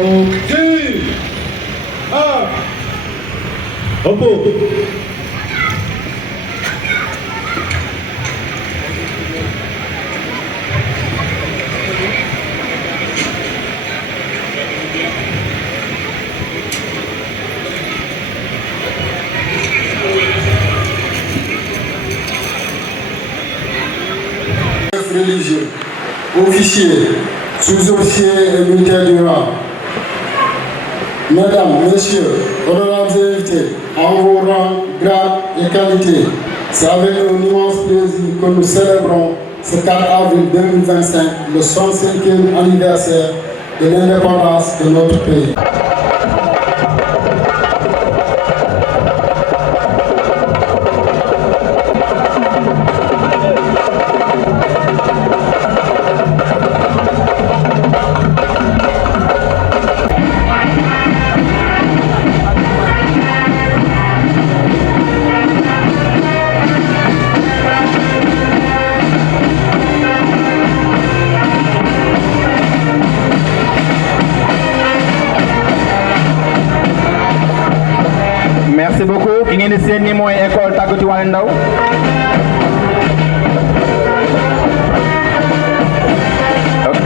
2, 1, repos. Religieux, officiers, sous-officiers et militaires du rang. Mesdames, Messieurs, honorables invités, en vos rangs, grades et qualités, c'est avec un immense plaisir que nous célébrons ce 4 avril 2025, le 65e anniversaire de l'indépendance de notre pays. Merci beaucoup. Ki ngeen di seen ni mooy école Tàggatu Wàllu Ndaw. Ok.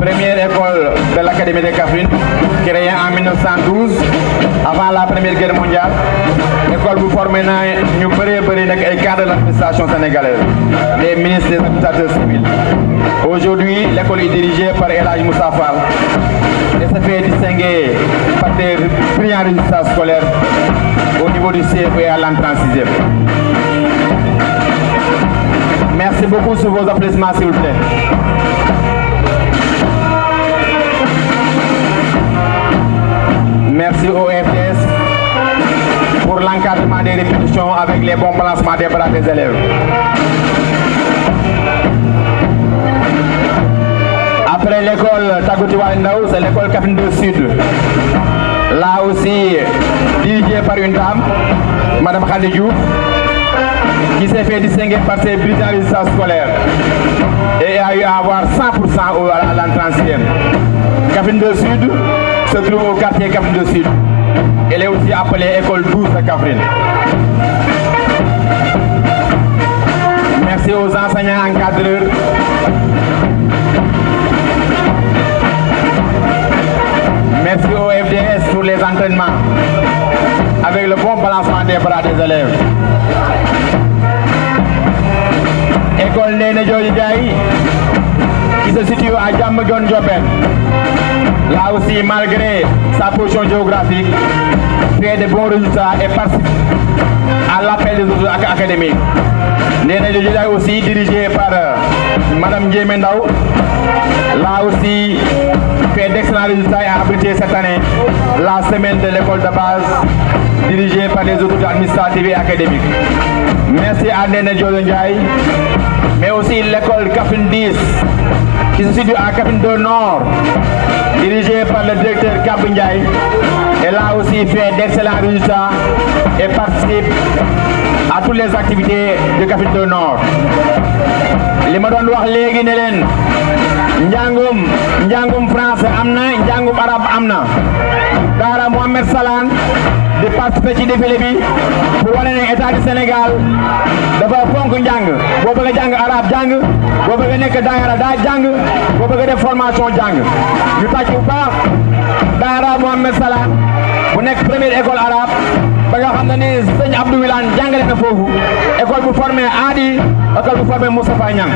Première école de l'Académie de Kaffrine, créée en 1912, avant la Première Guerre mondiale. École bu formé na ñu bëri nekk ay cadres de l'administration sénégalaise, des ministres des administrateurs civils. Aujourd'hui, l'école est dirigée par El Hadji Moussa Fall et se fait distinguer par des brillants résultats scolaires au niveau du CFE et à l'entrée en sixième. Merci beaucoup sur vos applaudissements, s'il vous plaît. Merci au FDS pour l'encadrement des répétitions avec les bons balancements des bras des élèves. Après l'école Tàggatu Wàllu Ndaw, c'est l'école Kaffrine 2 Sud. Là aussi, dirigée par une dame, Madame Khady Diouf, qui s'est fait distinguer par ses brillants résultats scolaires et a eu à avoir 100% à l'entrée en sixième. Kaffrine 2 Sud se trouve au quartier Kaffrine 2 Sud. Elle est aussi appelée école 12 de Kaffrine. Merci aux enseignants encadreurs. Merci au FDS pour les entraînements avec le bon balancement des bras des élèves. École Néné Diodio Ndiaye qui se situe à Diamaguène Ndiobène. Là aussi, malgré sa position géographique, fait de bons résultats et participe à l'appel des autres académiques. Néné Diodio Ndiaye aussi dirigé par Madame Ndiémé Ndaw. Là aussi, fait d'excellents résultats et a abrité cette année la semaine de l'école de base dirigée par les autorités administratives et académiques. Merci à Néné Diodio Ndiaye, mais aussi l'école Kaffrine 10 qui se situe à Kaffrine 2 Nord, dirigée par le directeur Kabou Ndiaye. Et là aussi fait d'excellents résultats et participe à toutes les activités de Kaffrine 2 Nord. li ma doon wax léegi ne leen njàngum français am na njàngum arabe am na. Daara Mohamed Salaan di participer ci défilé bi pour wane ne état du Sénégal dafa fonk njàng. boo bëgg a jàng arabe jàng, boo bëgg a nekk daara daa jàng, boo bëgg a def formation jàng. ñu tàcc bu baax Daara Mohamed Salaan bu nekk première école arabe ba nga xam ne ni sëñ Abdou Wilane jàngale na foofu, école bu formé Adi, école bu formé Moustapha Niang.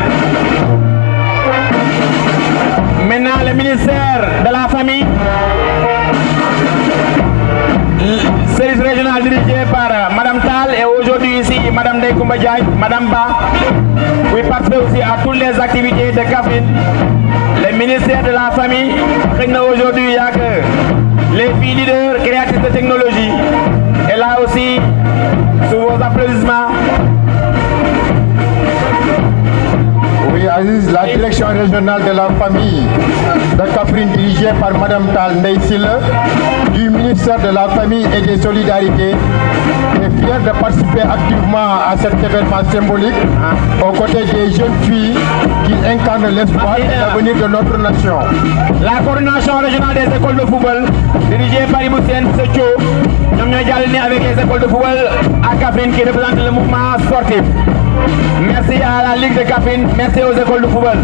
Maintenant, le ministère de la Famille, service régional dirigé par Madame Tal et aujourd'hui ici Madame Ndeye Koumba Diagne, Madame Ba, oui, participer aussi à toutes les activités de Kaffrine. Le ministère de la Famille, aujourd'hui il n'y a que les filles leaders créatrices de technologie. Et là aussi, sous vos applaudissements. Oui, Aziz, la direction régionale de la famille de Kaffrine dirigée par Madame Tal Ndeye Sylla, du ministère de la Famille et des Solidarités, est fier de participer activement à cet événement symbolique aux côtés des jeunes filles qui incarnent l'espoir et l'avenir de notre nation. La coordination régionale des écoles de football, dirigée par Iboussène Secho, nous sommes avec les écoles de football à Kaffrine qui représentent le mouvement sportif. Merci à la Ligue de Kaffrine, merci aux écoles de football.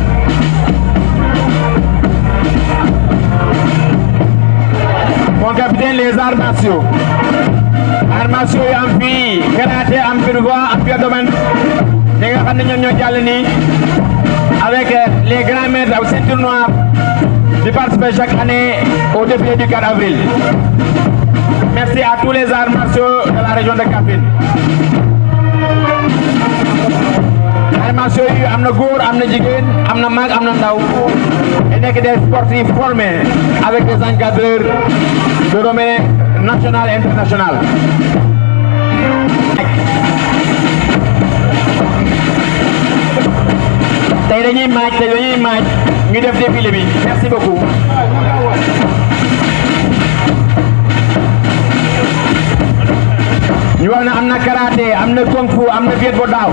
Mon capitaine, les arts martiaux. Arts martiaux en fi, karaté, en pirvois, en pied domaine. Avec les grands maîtres au ceinture noire qui participent chaque année au défilé du 4 avril. Merci à tous les arts martiaux de la région de Kaffrine. Arts martiaux, amna goor, amna jigen, amna mag, amna ndaw. Et n'est que des sportifs formés avec des encadreurs de renommée nationale et internationale. Tey dañuy maaj ñu def défilé bi. Merci beaucoup. ñu wax na am na karaté, am na kung fu, am na viet vo daaw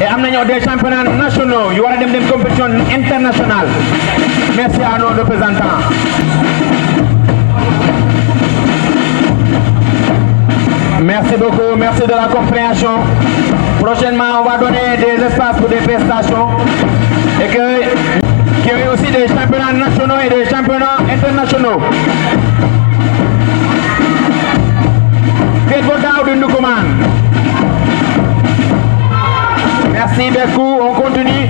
et am nañu des championnats nationaux yu war a dem compétition internationale. Merci à nos représentants. Merci beaucoup, merci de la compréhension. Prochainement, on va donner des espaces pour des prestations et qu'il y ait aussi des championnats nationaux et des championnats internationaux. Merci beaucoup, on continue.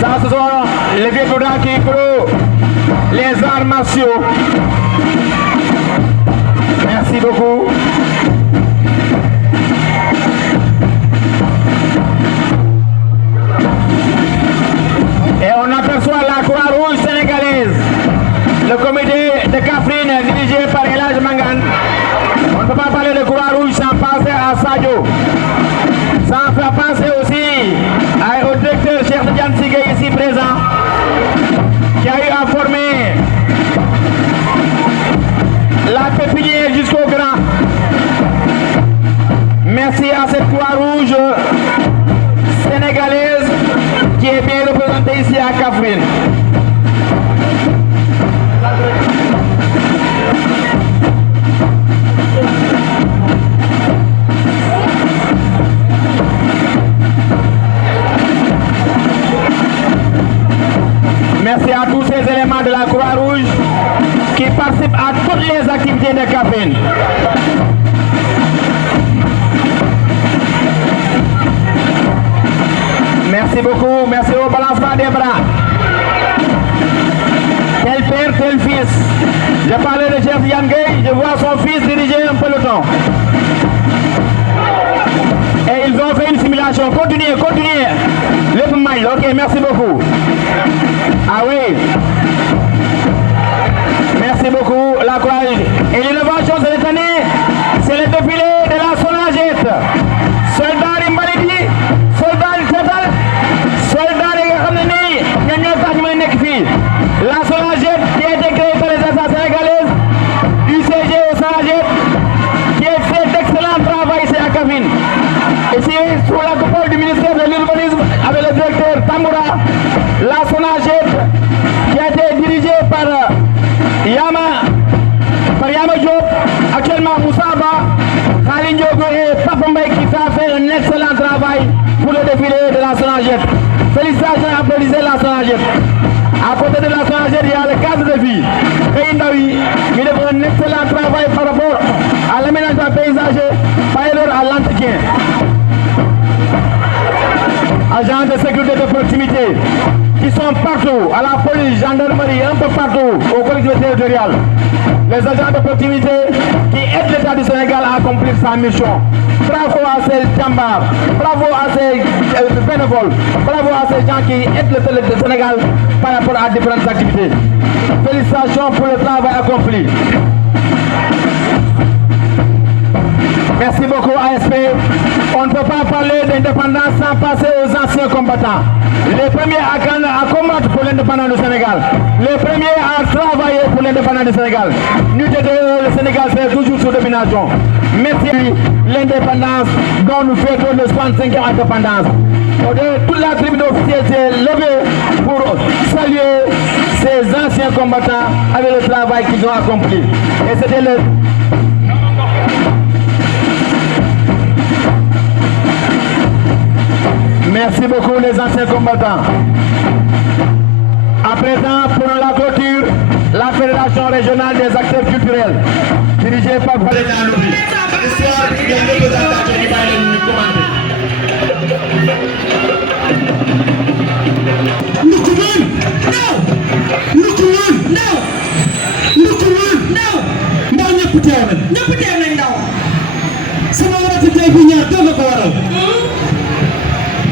Ça, ce sont les vieux qui clôt les arts martiaux. Merci beaucoup. Et on aperçoit la Croix-Rouge sénégalaise. Le comité de Kaffrine dirigé par Elhadji Mangane. On ne peut pas parler de Croix-Rouge sans penser à Sadio. Sans faire penser aussi au directeur Cheikh Tidiane Sy Gueye ici présent, qui a eu à former la pépinière jusqu'au grand. Merci à cette Croix-Rouge sénégalaise qui est bien représentée ici à Kaffrine. Merci à tous ces éléments de la Croix-Rouge qui participent à toutes les activités de Kaffrine. Merci beaucoup, merci au balancement des bras. Tel père, tel fils. Je parlais de Cheikh Tidiane Gueye, je vois son fils diriger un peloton. Et ils ont fait une simulation. Continuez, continuez. Le mail, ok, merci beaucoup. Ah oui. Merci beaucoup, la courage. Et l'innovation cette année, c'est le défilé de la Sonagette. Soldat Imbalidi, soldat Total, soldat la Sonagette qui a été créée par les États sénégalaises, UCG au Sonagette, qui a fait d'excellent travail ici à Kaffrine. Ici, sous la coupole du ministère de l'Urbanisme, avec le directeur Tamboura, la Sonagette qui a été dirigée par Yama Diop, actuellement Moussaba, Khalil Diogo et Papa Mbaye qui a fait un excellent travail pour le défilé de la Sonagette. Félicitations et applaudissez la Sonagette. À côté de la Sonagette, il y a le cadre de vie. Pays il fait un excellent travail par rapport à l'aménagement paysager, par rapport à l'entretien. Agents de sécurité de proximité qui sont partout, à la police, gendarmerie, un peu partout, aux collectivités territoriales. Les agents de proximité qui aident l'État du Sénégal à accomplir sa mission. Bravo à ces jambars, bravo à ces bénévoles, bravo à ces gens qui aident le Sénégal par rapport à différentes activités. Félicitations pour le travail accompli. Merci beaucoup ASP. On ne peut pas parler d'indépendance sans passer aux anciens combattants. Les premiers à combattre pour l'indépendance du Sénégal. Les premiers à travailler pour l'indépendance du Sénégal. Nous le Sénégal fait toujours sous domination. Merci l'indépendance dont nous fêtons le 65e indépendance. Toute la tribune officielle s'est levée pour saluer ces anciens combattants avec le travail qu'ils ont accompli. Et c'était le... Merci beaucoup les anciens combattants. À présent, pour la clôture, la Fédération régionale des acteurs culturels, dirigée par Valérie Louis. L'histoire des représentants du Baïlène nous commenter.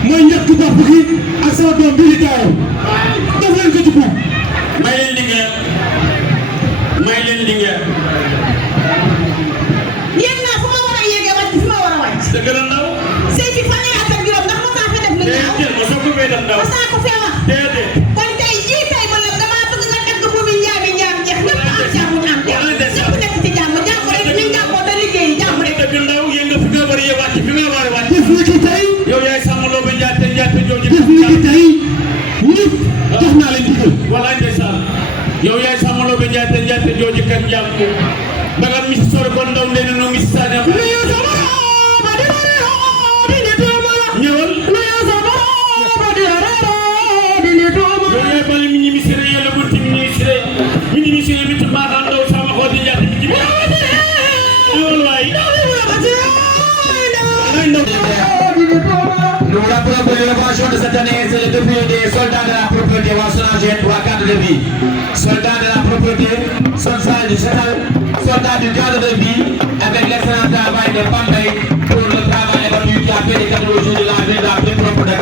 mooy ñàkk bopp gi ak sama doom bi di gaaw def leen ko ci buum may leen lingeer yéen naa fu ma war a yéegee wàcc fi ma war a wàcc sa gën a ndaw sëy ci fanweeri at ak juróom ndax ma saa fa def lu ñaaw ma soo ko fee def ndaw ma saa ko fee wax déedéet kon tey jii tey ba nag damaa bëgg nga dagg bu mi njaam jeex ñëpp am jàmm ñu am ñëpp nekk ci jàmm rek ni jàmmoo da liggéey jàmm rek dëgg ndaw yéen nga fi nga war a wàcc fi nga war a wàcc def ni ki tey yow yaay sàmm loo ba njaate jooju def ni ki tey ñëpp jox naa leen digal wala ndeysaan yow yaay sàmm loo ba njaate jooju kan jàmm bagam mi si sori kon ndaw ndee no mi si saña ñëwal yow yaay bali mi ñi misiré yàlla bunti mi ñi misiré mi tumbaa daan ndaw sama xoo di njaate mi jibi ñëwal waay Nous rappelons que l'innovation de cette année, c'est le défi des soldats de la propreté ou à cadre de vie. Soldats de la propreté, soldats du cadre de vie, avec l'excellent travail de Pambay pour le travail évolué qui a fait des cadeaux aujourd'hui de la ville la plus propre de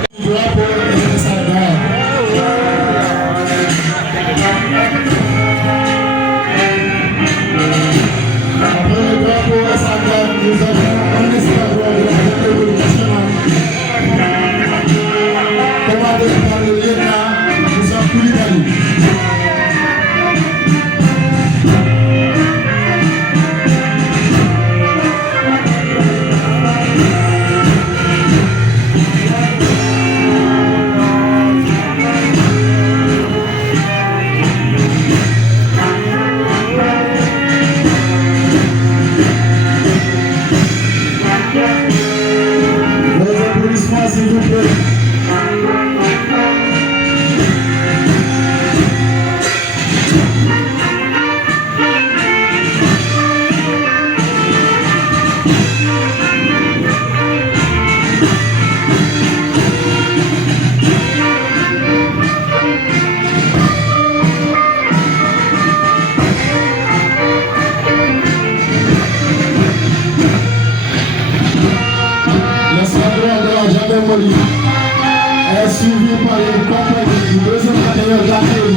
est suivi par une compagnie du 2e bataillon d'artillerie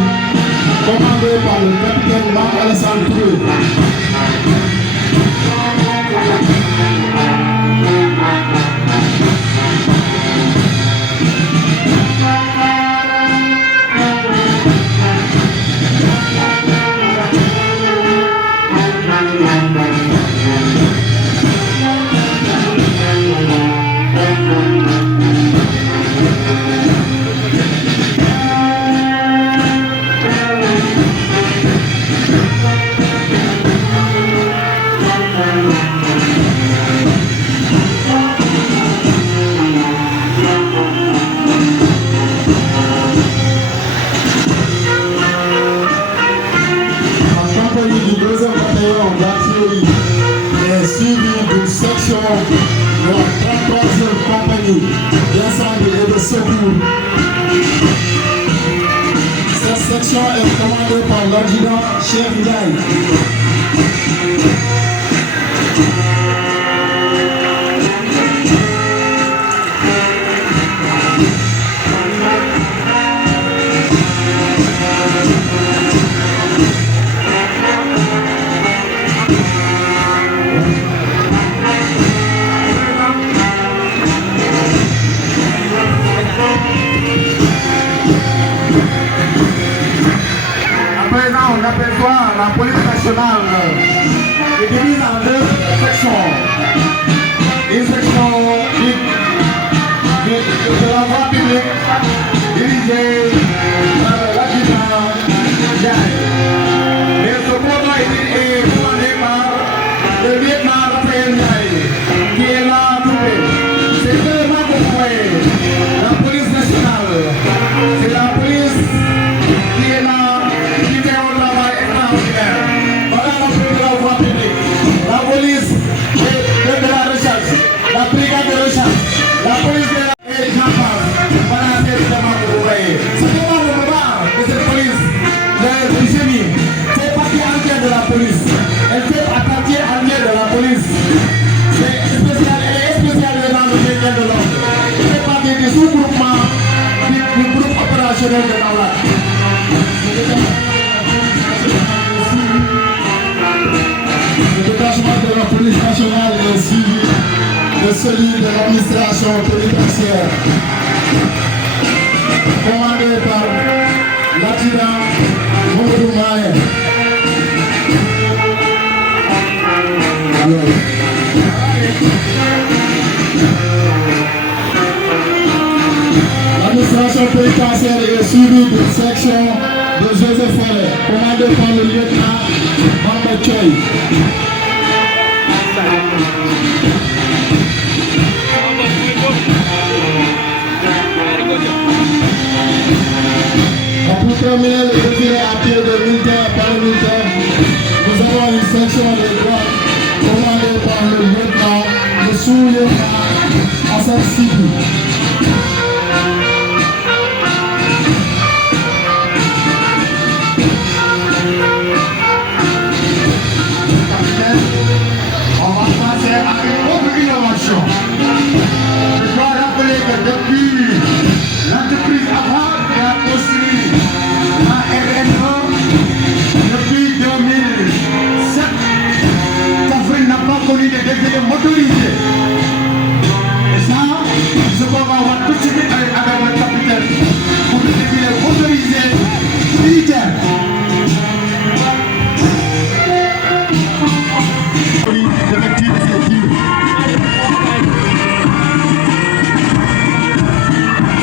commandé par le capitaine Marc-Alassane Touré. De la 33e compagnie d'incendie et de secours. Cette section est commandée par l'adjudant Chef Ndiaye. aperçoit la police nationale est divise en deux sections. Une section de la voie publique dirigée par l'adjudant Ndiaye. Et ce combat est commandé par le lieutenant Raphaël Ndiaye, qui est là à Toubé. C'est vraiment pourquoi la police nationale, c'est la police qui est là, qui fait un travail extraordinaire. Voilà la police de la voie publique, la police de la recherche, la brigade de recherche, la police de la et j'en passe. Voilà c'est vraiment que vous voyez. Ce combat de cette police, du génie, fait partie entière de la police. Elle fait partie entière de la police. C'est spécial, elle est spécialisée dans le maintien de l'ordre. Elle fait partie du sous-groupement du groupe opérationnel de Kaolack. Le détachement de la police nationale est suivi de celui de l'administration pénitentiaire, commandé par l'adjudant Mamadou Maye. L'administration pénitentiaire est suivie d'une section de Joseph Forêt, commandée par le lieutenant Bamba Choy. Pour terminer le défilé à pied de militaire par militaire, nous avons une section de droite commandée par le lieutenant, le sous-lieutenant Hassan Sidi. On va passer à une autre innovation. Je dois rappeler que depuis l'entreprise Avant qui a construit la RN1 depuis 2007, Kaffrine n'a pas connu de défilé motorisé. Et ça, ce qu'on va voir tout de suite avec le capitaine pour le défilé motorisé militaire.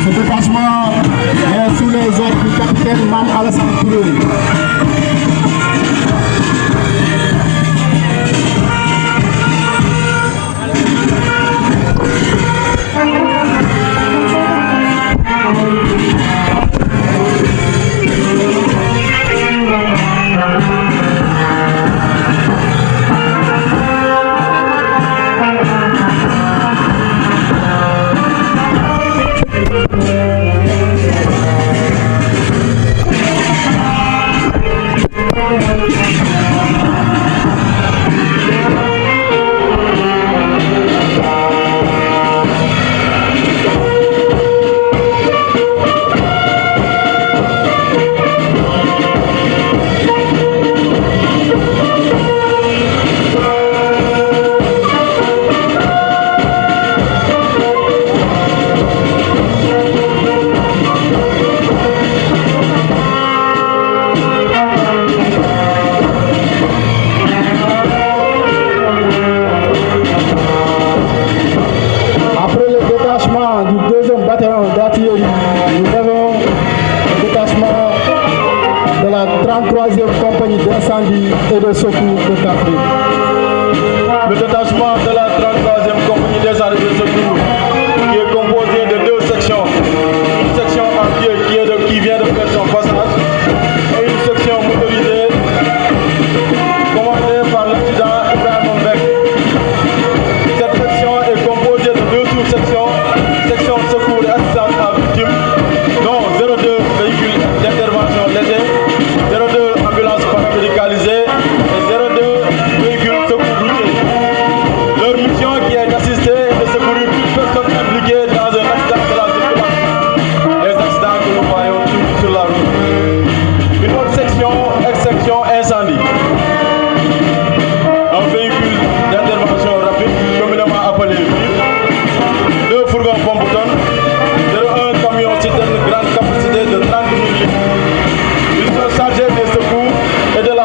Ce déplacement est sous les ordres du capitaine Mam Alassane Touré. Et de secours de Kaffrine. Le détachement de la 33e compagnie d'incendie et de secours qui est composé de deux sections. Une section en pied qui vient de faire son passage et une section motorisée commandée par l'adjudant Ibrahim Mbek. Cette section est composée de deux sous-sections, section de secours et assistance à victimes, dont 02 véhicules d'intervention léger, 02 ambulances paramédicalisées, leur mission qui est d'assister et de secourir toute personne impliquée dans un accident de la circulation. Les accidents que nous voyons sur la route. Une autre section, ex-section incendie. Un véhicule d'intervention rapide, communément appelé VIR, 2 fourgons pompe-tonnes, 01 camion citerne grande capacité de 30 000 litres. Ils sont chargés des secours et de la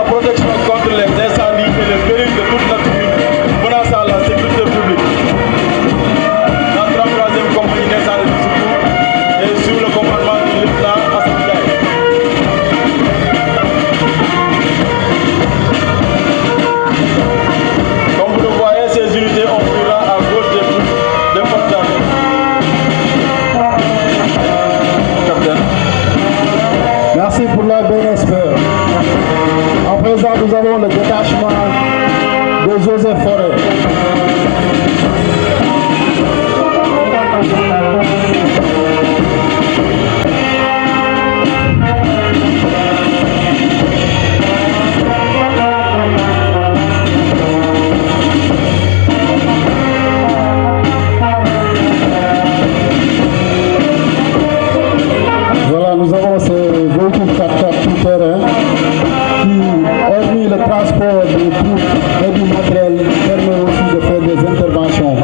nous avons le détachement de Joseph Forêt. Voilà, nous avons ces véhicules 4x4 tout-terrain qui, hormis le transport des troupes et du matériel, permet aussi de faire des interventions.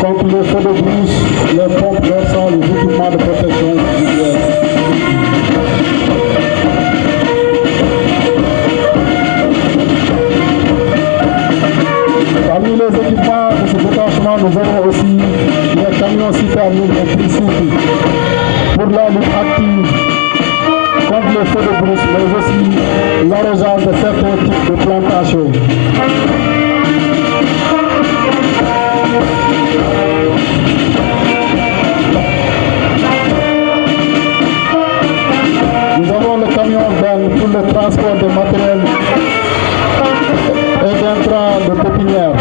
Contre les feux de brousse, les pompes versant, les équipements de protection individuelle. Parmi les équipements de ce détachement, nous avons aussi les camions citernes et tricycles pour la lutte active contre les feux de brousse, mais aussi l'arrosage de certains types de plantations. Nous avons le camion d'âne pour le transport de matériel et d'intrants de pépinière.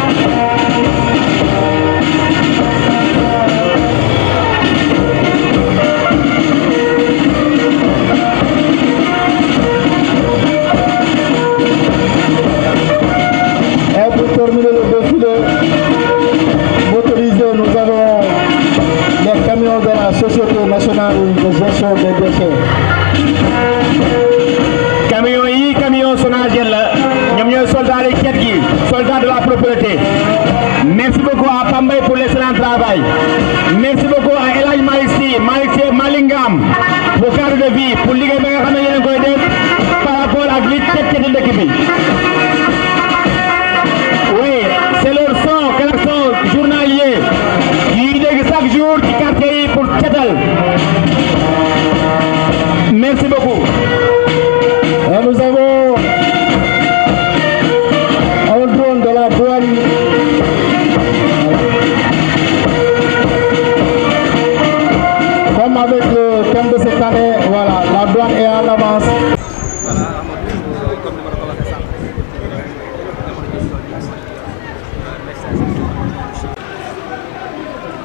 Et pour terminer le défilé motorisé, nous avons les camions de la Société nationale de gestion des déchets. camion yi camion Sonaged la ñoom ñooy soldats yi ket gi soldats de la propreté. Merci beaucoup à Pambay pour l'excellent travail. Merci beaucoup à El Hadj Malick Sy Malingam pour cadre de vie pour liggéey ba nga xam ne yéen a koy def par rapport ak li ket dëkk bi. Oui, c'est leur son klaxon journalier yi dégg chaque jour ci quartier yi pour ketal. Merci beaucoup. Et nous avons un drone de la douane. Comme avec le thème de cette année, voilà, la douane est en avance.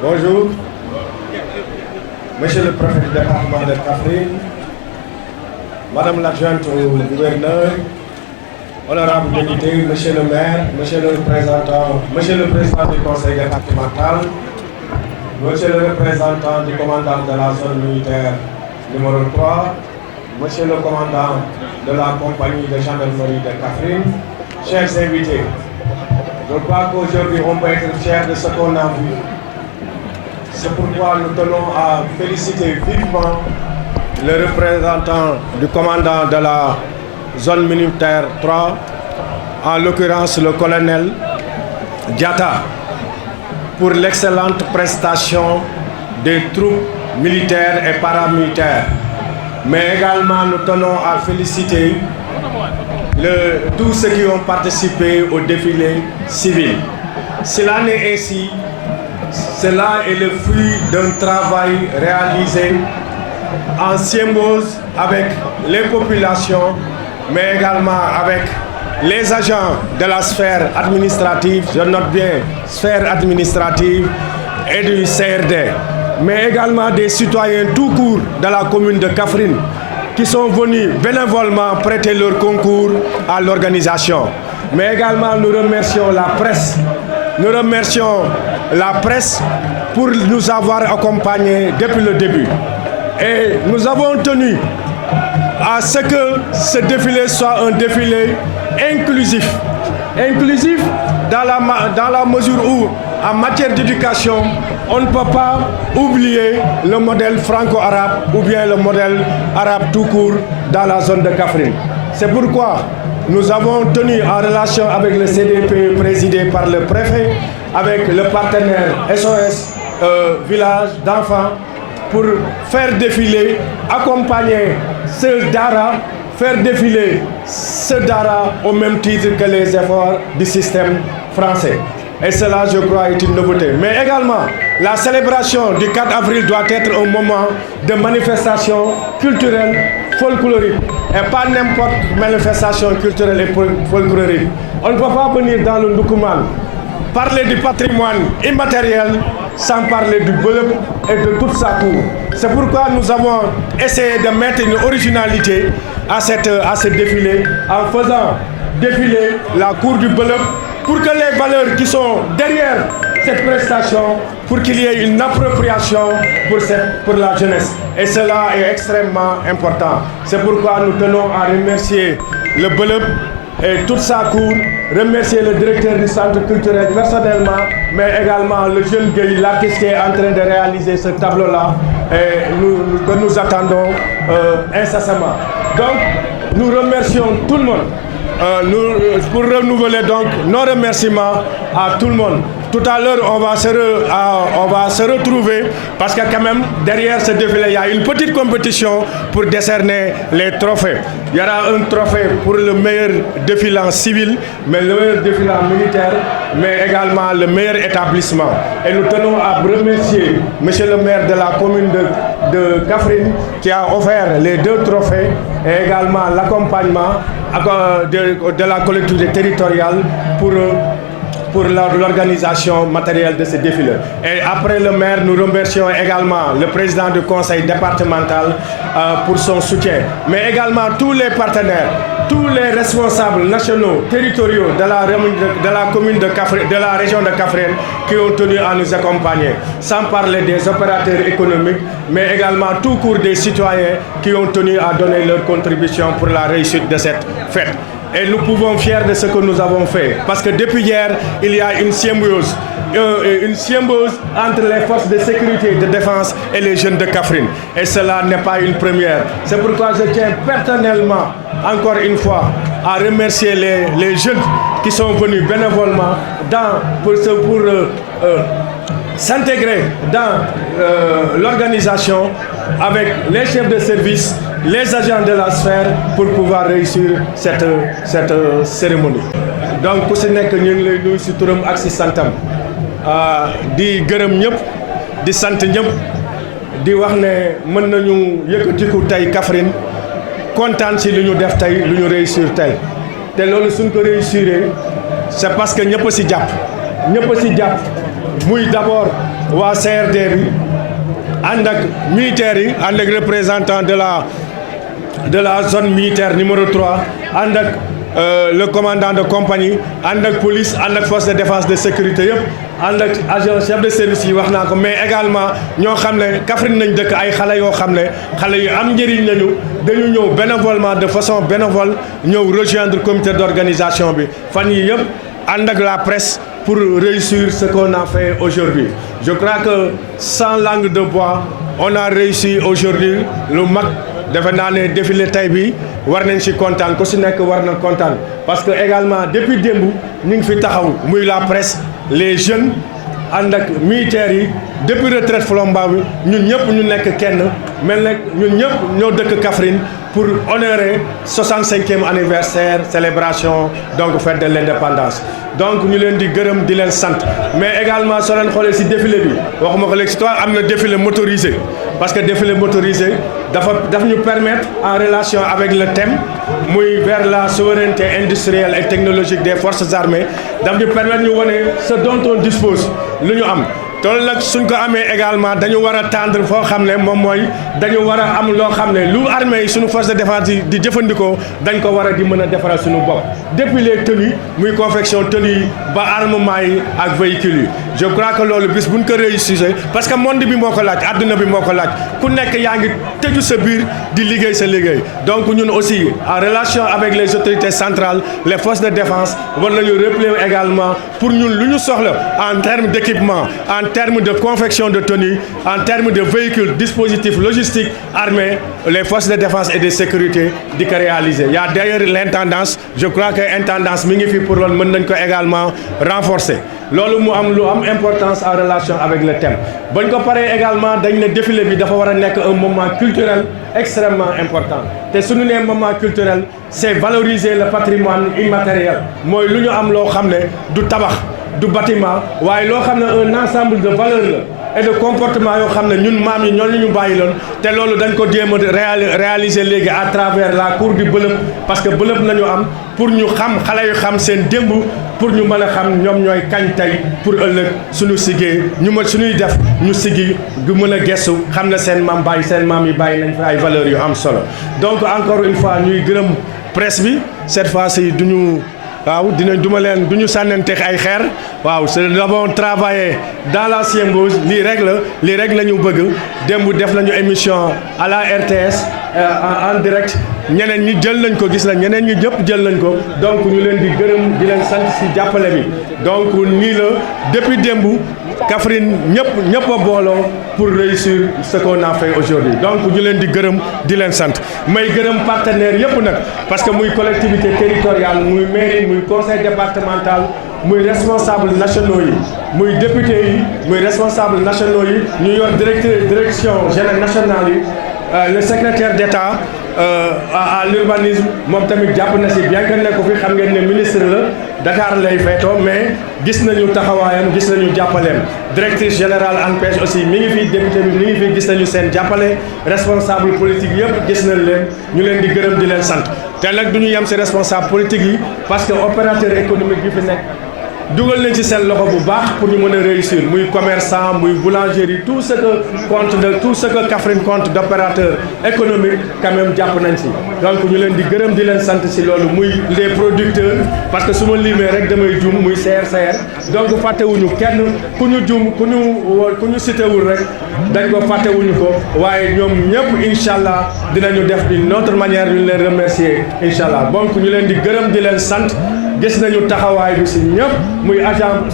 Bonjour, Monsieur le préfet du département de Kaffrine, Madame l'adjointe au gouverneur, honorables députés, Monsieur le maire, Monsieur le représentant, Monsieur le président du conseil départemental, Monsieur le représentant du commandant de la zone militaire numéro 3, Monsieur le commandant de la compagnie de gendarmerie de Kaffrine, chers invités, je crois qu'aujourd'hui on peut être fiers de ce qu'on a vu. C'est pourquoi nous tenons à féliciter vivement le représentant du commandant de la zone militaire 3, en l'occurrence le colonel Diatta, pour l'excellente prestation des troupes militaires et paramilitaires. Mais également nous tenons à féliciter tous ceux qui ont participé au défilé civil. Cela n'est ainsi. Cela est le fruit d'un travail réalisé en symbiose avec les populations, mais également avec les agents de la sphère administrative, je note bien, sphère administrative et du CRD, mais également des citoyens tout court de la commune de Kaffrine qui sont venus bénévolement prêter leur concours à l'organisation. Mais également nous remercions la presse. Nous remercions la presse pour nous avoir accompagnés depuis le début. Et nous avons tenu à ce que ce défilé soit un défilé inclusif. Inclusif dans la mesure où, en matière d'éducation, on ne peut pas oublier le modèle franco-arabe ou bien le modèle arabe tout court dans la zone de Kaffrine. C'est pourquoi nous avons tenu en relation avec le CDP présidé par le préfet, avec le partenaire SOS Village d'enfants, pour faire défiler, accompagner ce Dara, faire défiler ce Dara au même titre que les efforts du système français. Et cela, je crois, est une nouveauté. Mais également, la célébration du 4 avril doit être un moment de manifestation culturelle folklorique et pas n'importe manifestation culturelle et folklorique. On ne peut pas venir dans le Ndoukoumane parler du patrimoine immatériel sans parler du Beuleup et de toute sa cour. C'est pourquoi nous avons essayé de mettre une originalité à ce défilé en faisant défiler la cour du Beuleup pour que les valeurs qui sont derrière cette prestation, pour qu'il y ait une appropriation pour la jeunesse. Et cela est extrêmement important. C'est pourquoi nous tenons à remercier le Beuleup et toute sa cour, remercier le directeur du centre culturel personnellement, mais également le jeune Gueye, l'artiste qui est en train de réaliser ce tableau-là, et que nous attendons incessamment. Donc, nous remercions tout le monde. Pour renouveler donc nos remerciements à tout le monde. Tout à l'heure, on va se retrouver parce que quand même, derrière ce défilé, il y a une petite compétition pour décerner les trophées. Il y aura un trophée pour le meilleur défilant civil, mais le meilleur défilant militaire, mais également le meilleur établissement. Et nous tenons à remercier monsieur le maire de la commune de Kaffrine qui a offert les 2 trophées et également l'accompagnement de la collectivité territoriale pour l'organisation matérielle de ce défilé. Et après le maire, nous remercions également le président du conseil départemental pour son soutien, mais également tous les partenaires, tous les responsables nationaux, territoriaux de la commune de Kaffrine, de la région de Kaffrine qui ont tenu à nous accompagner, sans parler des opérateurs économiques, mais également tout court des citoyens qui ont tenu à donner leur contribution pour la réussite de cette fête. Et nous pouvons fiers de ce que nous avons fait. Parce que depuis hier, il y a une symbiose entre les forces de sécurité et de défense et les jeunes de Kaffrine. Et cela n'est pas une première. C'est pourquoi je tiens personnellement, encore une fois, à remercier les jeunes qui sont venus bénévolement pour s'intégrer dans l'organisation avec les chefs de service, les agents de la sphère pour pouvoir réussir cette cérémonie. Donc ku si nekk ñu ngi lay nuyu si turam ak si santam di gërëm ñëpp di sant ñëpp di wax ne mën nañu yëkkatiku tey Kaffrine kontaan si lu ñu def tey lu ñu réussir tey te loolu suñ ko réussir c'est parce que ñëpp si jàpp muy d'abord waa CRD bi ànd ak militaires yi ànd ak représentant de la zone militaire numéro 3 ànd ak le commandant de compagnie ànd ak police ànd ak force de défense de sécurité yëpp ànd ak agent chef de service yi wax naa ko mais également ñoo xam ne Kaffrine nañ dëkk ay xale yoo xam ne xale yu am njëriñ nañu dañu ñëw bénévolement de façon bénévole ñëw rejoindre comité d'organisation bi fan yi yëpp ànd ak la presse pour réussir ce qu'on a fait aujourd'hui. Je crois que sans langue de bois, on a réussi aujourd'hui le mag defe naa ne défilé tey bi war nañ ci kontaan ku ci nekk war na kontaan parce que également depuis démb ñu ngi fi taxaw muy la presse les jeunes ànd ak militaires yi depuis retraite Flomba bi ñun ñëpp ñu nekk kenn mel ne ñun ñëpp ñoo dëkk Kaffrine pour honorer 65e anniversaire célébration donc fête de l'indépendance. Donc ñu leen di gërëm di leen sant mais également soo leen xoolee ci défilé bi waxuma ko léegi ci toi am na défilé motorisé parce que défilé motorisé daf ñu permettre en relation avec le thème muy vers la souveraineté industrielle et technologique des forces armées daf ñu permettre ñu wane ce dont on dispose lu ñu am. loolu nag suñ ko amee également dañu war a tendre foo xam ne moom mooy dañu war a am loo xam ne lu armée yi suñu force de défense di jëfandikoo dañ ko war a di mën a defaral suñu bopp depuis les tenues muy confection tenues ba armement yi ak véhicules yi je crois que loolu bis buñ ko réussir parce que monde bi moo ko laaj adduna bi moo ko laaj ku nekk yaa ngi tëju sa biir di liggéey sa liggéey donc ñun aussi en relation avec les autorités centrales les forces de défense war nañu rappeler également pour ñun lu ñu soxla en termes d'équipement en termes de confection de tenue, en termes de véhicules, dispositifs logistiques, armés, les forces de défense et de sécurité di ko réaliser. Il y a d'ailleurs l'intendance, je crois que l'intendance mi ngi fi pour loolu mën nañ ko également renforcer. loolu mu am lu am importance en relation avec le thème. bañ ko paree également dañ ne défilé bi dafa war a nekk un moment culturel extrêmement important te suñu nee moment culturel c'est valoriser le patrimoine immatériel mooy lu ñu am loo xam ne du tabax. du bâtiment waaye loo xam ne un ensemble de valeurs la et de comportement yoo xam ne ñun maam yi ñoo ñu bàyyi loon te loolu dañ ko jéem a réaliser léegi à travers la cour du bëlëb parce que bëlëb nañu am pour ñu xam xale yu xam seen démb pour ñu mën a xam ñoom ñooy kañ tey pour ëllëg suñu siggee ñu mën suñuy def ñu siggi gu mën a gestu xam ne seen maam yi bàyyi nañ fa ay valeurs yu am solo donc encore une fois ñuy gërëm presse bi cette fois-ci duñu waaw du ñu sànnanteex ay xeer waaw nous avons travaillé dans la symbiose lii rek la ñu bëgg démb def nañu émission à la RTS en direct ñeneen ñi jël nañ ko gis na ñeneen ñi ñëpp jël nañ ko donc ñu leen di gërëm di leen sant ci jàppale bi donc nii la depuis démb Kaffrine ñëpp a booloo pour réussir ce qu'on a fait aujourd'hui donc ñu leen di gërëm di leen sant may gërëm partenaires yëpp nag parce que muy collectivité territoriale muy mairie muy conseil départemental muy responsable nationaux yi muy député yi muy responsable nationaux yi ñu yor direction générale nationale yi le secrétaire d'État à l'urbanisme moom tamit jàpp na si bien que ne ko fi xam ngeen ne ministre la Dakar lay feetoo mais gis nañu taxawaayam gis nañu jàppaleem directrice générale ANPEJ aussi mi ngi fi député bi mi ngi fi gis nañu seen jàppale responsable politique yëpp gis nañ leen ñu leen di gërëm di leen sant te nag du ñu yem si responsable politique yi parce que opérateur économique yi fi nekk dugal nañ ci seen loxo bu baax pour ñu mën a réussir muy commerçant muy boulangerie tout ce que Kaffrine compte d'opérateur économique quand même jàpp nañ ci donc ñu leen di gërëm di leen sant ci loolu muy les producteurs parce que su ma limee rek damay juum muy CRCR donc fàttewuñu kenn ku ñu juum ku ñu citewul rek dañ ko fàttewuñu ko waaye ñoom ñëpp incha allah dinañu def d'une autre manière ñu leen remercier incha allah donc ñu leen di gërëm di leen sant gis nañu taxawaay bi ci ñëpp muy agent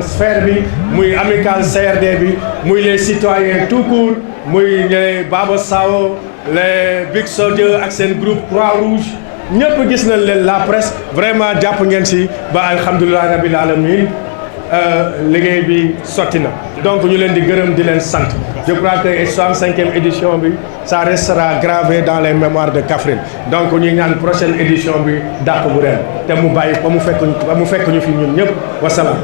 sphère bi muy amical CRD bi muy les citoyens tout court muy les Baba Sao les Big Soldier ak seen groupe Croix-Rouge ñëpp gis nañ leen la presse vraiment jàpp ngeen ci ba alhamdulilah rabbil alamin liggéey bi sotti na donc ñu leen di gërëm di leen sant je crois que 65e édition bi ça restera gravé dans les mémoires de Kaffrine donc ñuy ñaan prochaine édition bi dàq bu ren te mu bàyyi ba mu fekk ñu fi ñun ñëpp wasalaam